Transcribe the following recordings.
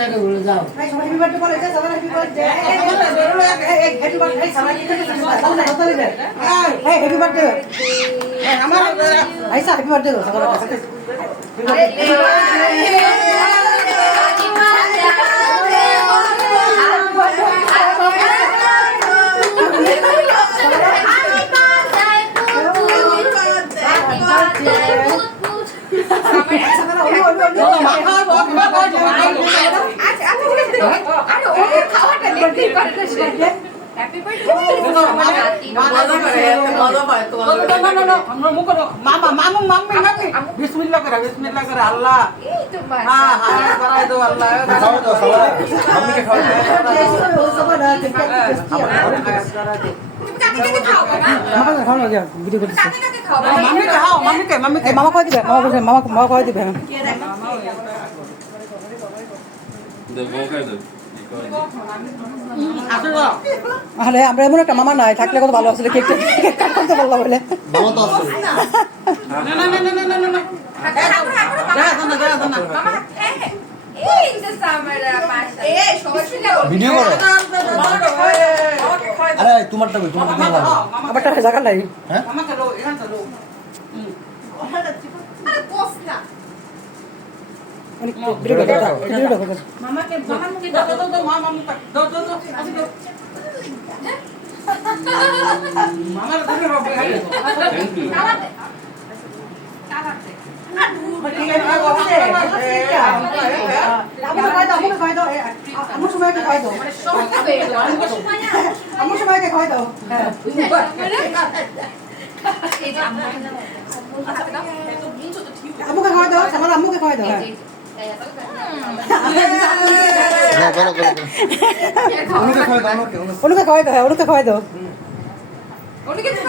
থেকে বলে যাও হ্যাপি বার্থডে বলে যা সবাই হ্যাপি বার্থডে হ্যাপি বার্থডে সবাই হ্যাপি বার্থডে আমার আইসা হ্যাপি বার্থডে দো সবাই বিসমিল্লাহ করে আল্লাহ হ্যাঁ হ্যাঁ করাই দাও আল্লাহ খাওয়া দাও সবাই আম্মিকে খাওয়া দাও মামা খাও না যা ভিডিও করতেছ মাম্মিকে খাও মাম্মিকে মামা কই দিবে মামা বলছে মামা কই দিবে আরে আমরা এমন একটা মামা নাই থাকলে কত ভালো আসলে কেক কাট করতে পারলাম বলে মামা তো আছে না না না না না না ভিডিও করো আরে তোমারটা কই তোমারটা কেন ভালো আবারটা জায়গা নাই হ্যাঁ মামা চলো এখান চলো অনেক ভিডিও করতে ভিডিও করতে মামাকে মামার মুখে দাও দাও দাও মামা মুখে দাও দাও দাও মামার ধরে হবে আমুকে খাওয়াই দাও আমার আম্মুকে খাওয়াই দাও না করো করো অনুকে খাওয়া দাও অনুকে খাওয়াই দাও অনুকে খাওয়াই দাও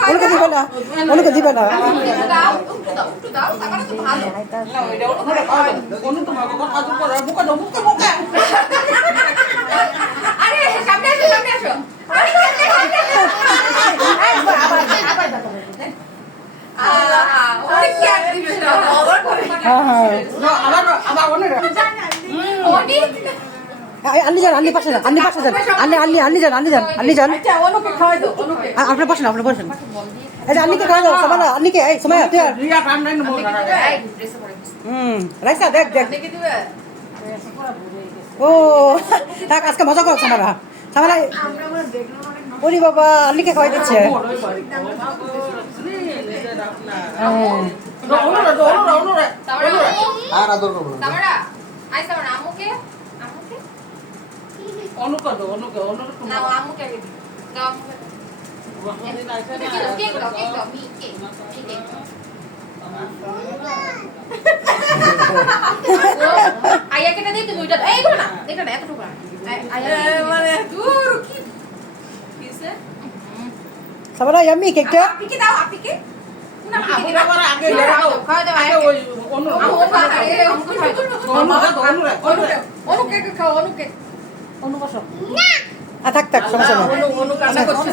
অনুকে দিবে না অনুকে দিবে না আন্নি যান আন্নি পাশে যান আন্নি পাশে যান আন্নি আন্নি আন্নি যান আন্নি যান আন্নি যান আপনার পাশে না আপনার পাশে না এই যে আন্নিকে খাওয়া দাও সবাই আন্নিকে এই সময় তুই রাইসা দেখ দেখ ও থাক আজকে মজা করো সামারা সামারা ওরে বাবা আন্নিকে খাওয়াই দিচ্ছে আর আদর করব অনুকে দাও অনুকে অনুকে না আমুকে আগে দি দাও কেক দাও মি কেক আয়া কেটে দিই তুমি ওইটা এই করো না এটা না এতটুকু না আয়া মানে দূর কি কিসে সামারা ইয়ামি কেকটা আপনি দাও আপনি কে না আপনি দাও আগে দাও খাওয়া দাও আগে ওই অনু অনুকে খাও অনুকে থাক থাক সমস্যা নেই অনু কাজ করতেছে